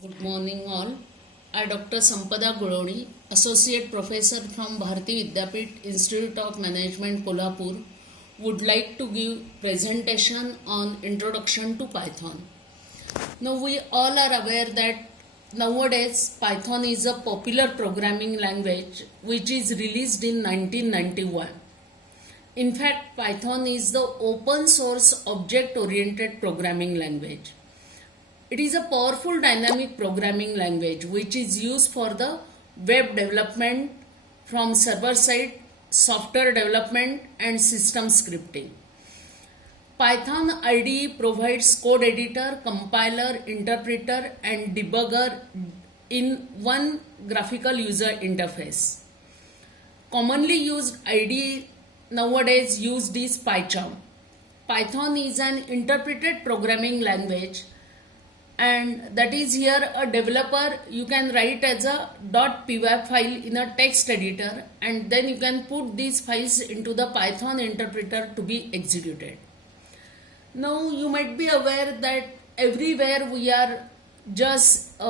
Good morning all. I Dr. Sampada Guloni, Associate Professor from Bharati Vidyapeeth Institute of Management Kolhapur, would like to give presentation on Introduction to Python. Now we all are aware that nowadays Python is a popular programming language which is released in 1991. In fact, Python is the open source object oriented programming language. It is a powerful dynamic programming language which is used for the web development from server side, software development and system scripting. Python IDE provides code editor, compiler, interpreter and debugger in one graphical user interface. Commonly used IDE nowadays used is PyCharm. Python is an interpreted programming language, and that is here a developer you can write as a .py file in a text editor, and then you can put these files into the Python interpreter to be executed. Now you might be aware that everywhere we are just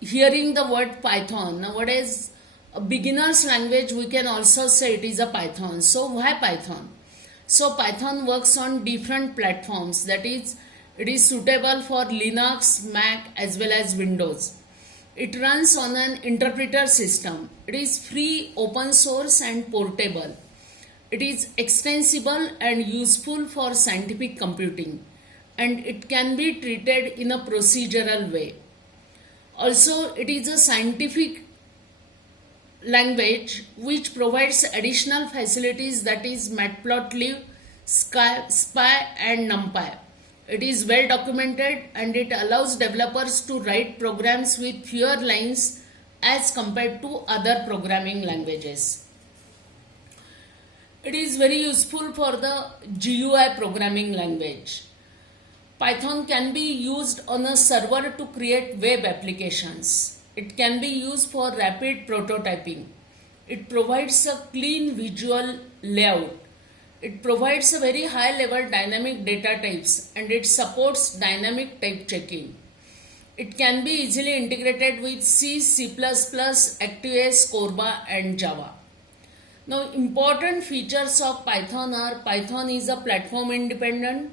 hearing the word Python. Nowadays a beginner's language we can also say it is a Python. So why Python? So Python works on different platforms, that is it is suitable for Linux, Mac as well as Windows. It runs on an interpreter system. It is free, open source and portable. It is extensible and useful for scientific computing, and it can be treated in a procedural way. Also, it is a scientific language which provides additional facilities, that is Matplotlib, SPy and NumPy. It is well documented and it allows developers to write programs with fewer lines as compared to other programming languages. It is very useful for the GUI programming language. Python can be used on a server to create web applications. It can be used for rapid prototyping. It provides a clean visual layout. It provides a very high level dynamic data types and it supports dynamic type checking. It can be easily integrated with C, C++, ActiveS, Corba and Java. Now important features of Python are: Python is a platform independent,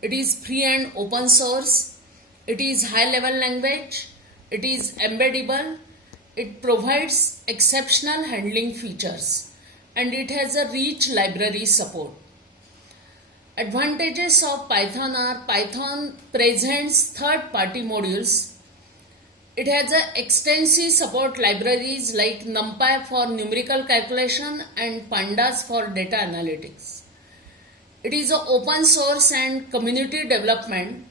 it is free and open source, it is high level language, it is embeddable, it provides exceptional handling features, and it has a rich library support. Advantages of Python are: Python presents third-party modules. It has a extensive support libraries like NumPy for numerical calculation and Pandas for data analytics. It is a open source and community development.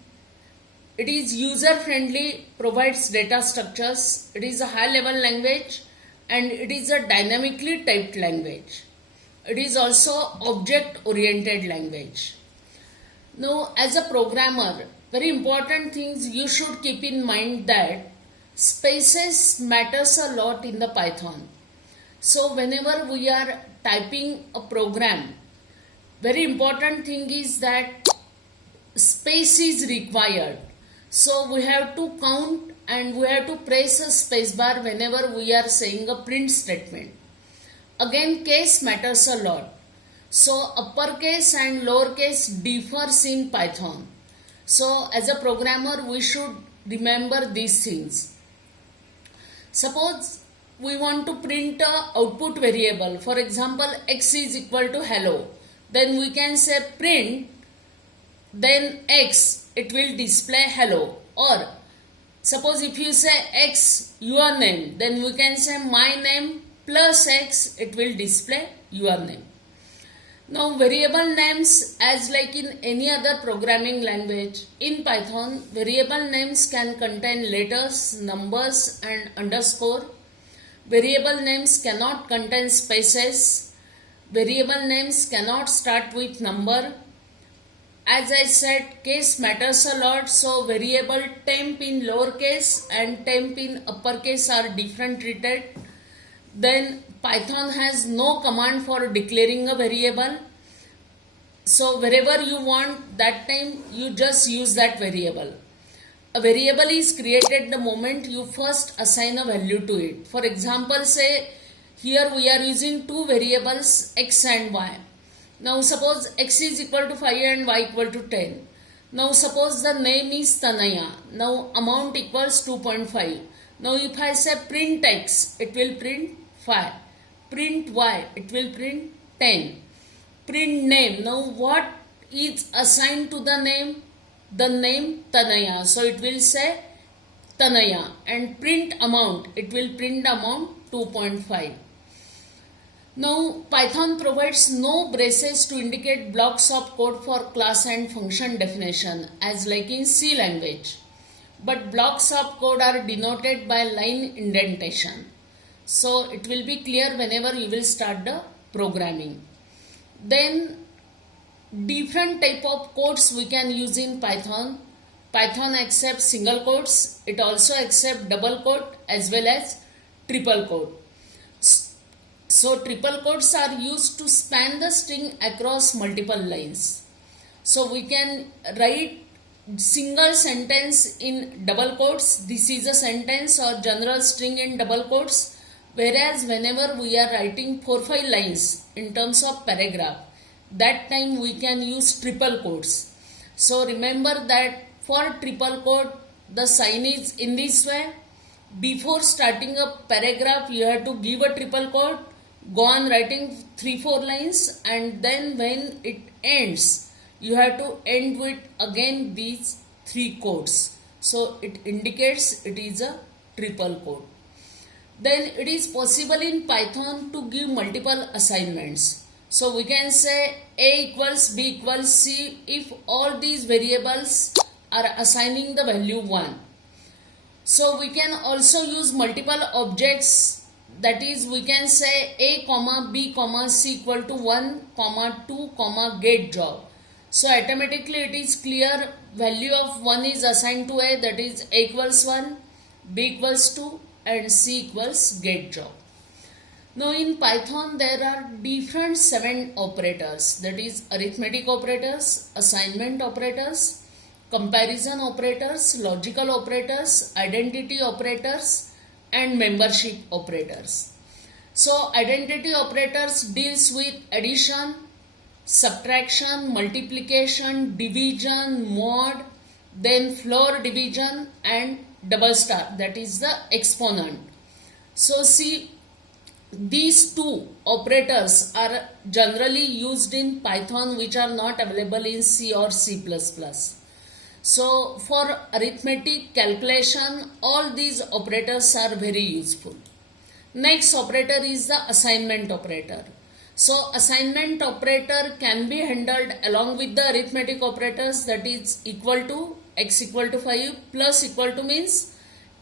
It is user friendly, provides data structures. It is a high level language and it is a dynamically typed language. It is also object oriented language. Now as a programmer, very important things you should keep in mind that spaces matters a lot in the Python. So whenever we are typing a program, very important thing is that space is required. So we have to count and we have to press a space bar whenever we are saying a print statement. Again, case matters a lot. So uppercase and lowercase differs in Python. So as a programmer we should remember these things. Suppose we want to print a output variable, for example x is equal to hello, then we can say print then x, it will display hello. Or suppose if you say x your name, then we can say my name plus x, it will display your name. Now variable names, as like in any other programming language, in Python variable names can contain letters, numbers and underscore. Variable names cannot contain spaces. Variable names cannot start with number. As I said, case matters a lot, so variable temp in lowercase and temp in uppercase are different treated. Then Python has no command for declaring a variable. So wherever you want, that time you just use that variable. a variable is created the moment you first assign a value to it. For example, say here we are using two variables x and y. Now suppose x is equal to 5 and y equal to 10. Now suppose the name is Tanaya. Now amount equals 2.5. Now if I say print x, it will print 5. Print y, it will print 10. Print name. Now what is assigned to the name? The name Tanaya. So it will say Tanaya. And print amount, it will print amount 2.5. Now Python provides no braces to indicate blocks of code for class and function definition as like in C language. But blocks of code are denoted by line indentation. So it will be clear whenever you will start the programming. Then different type of codes we can use in Python. Python accepts single quotes. It also accepts double quote as well as triple quote. So triple quotes are used to span the string across multiple lines. So we can write single sentence in double quotes. This is a sentence or general string in double quotes. Whereas whenever we are writing 4-5 lines in terms of paragraph, that time we can use triple quotes. So remember that for triple quote, the sign is in this way. Before starting a paragraph, you have to give a triple quote, go on writing 3-4 lines, and then when it ends, you have to end with again these 3 quotes. So it indicates it is a triple quote. Then it is possible in Python to give multiple assignments. So we can say A equals B equals C if all these variables are assigning the value 1. So we can also use multiple objects, that is we can say A comma B comma C equal to 1 comma 2 comma get job. So automatically it is clear value of 1 is assigned to A, that is A equals 1, B equals 2 and C equals get job. Now in Python there are different 7 operators, that is arithmetic operators, assignment operators, comparison operators, logical operators, identity operators and membership operators. So identity operators deals with addition, subtraction, multiplication, division, mod, then floor division and double star, that is the exponent. So see, these two operators are generally used in Python which are not available in C or C++. So for arithmetic calculation, all these operators are very useful. Next operator is the assignment operator. So assignment operator can be handled along with the arithmetic operators, that is equal to, x equal to 5, plus equal to means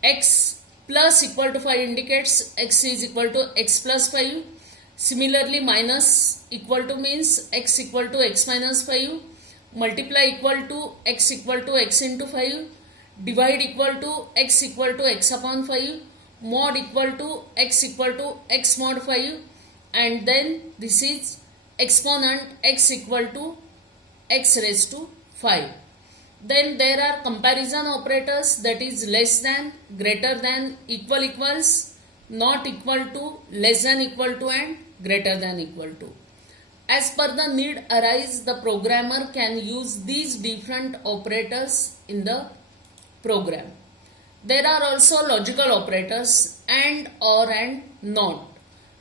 x plus equal to 5 indicates x is equal to x plus 5. Similarly minus equal to means x equal to x minus 5. Multiply equal to x into 5. Divide equal to x upon 5. Mod equal to x mod 5. And then this is exponent x equal to x raised to 5. Then there are comparison operators, that is less than, greater than, equal equals, not equal to, less than equal to and greater than equal to. As per the need arise, the programmer can use these different operators in the program. There are also logical operators and, or and not.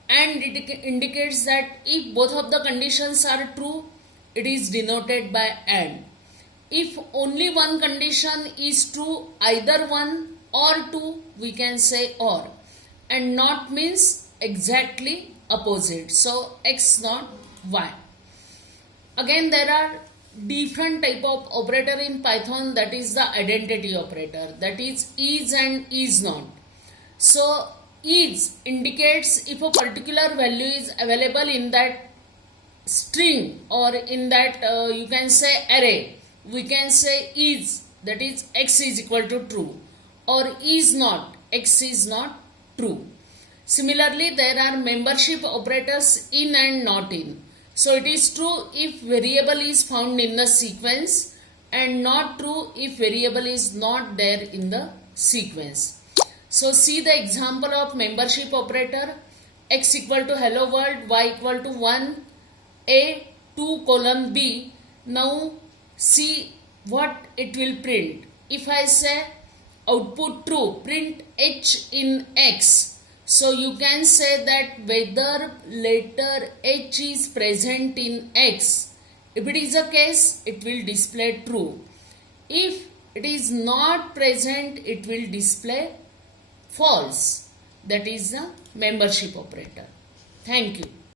And it indicates that if both of the conditions are true, it is denoted by and. If only one condition is true, either 1 or 2, we can say or. And not means exactly opposite. So x not y. Again there are different type of operator in Python, that is the identity operator, that is and is not. So is indicates if a particular value is available in that string or in that you can say array. We can say is, that is x is equal to true, or is not, x is not true. Similarly there are membership operators in and not in. So it is true if variable is found in the sequence, and not true if variable is not there in the sequence. So see the example of membership operator. X equal to hello world, y equal to 1 a 2 colon b. Now see what it will print. If I say output true, print h in x. So you can say that whether letter h is present in x. If it is a case, it will display true. If it is not present, it will display false. That is the membership operator. Thank you.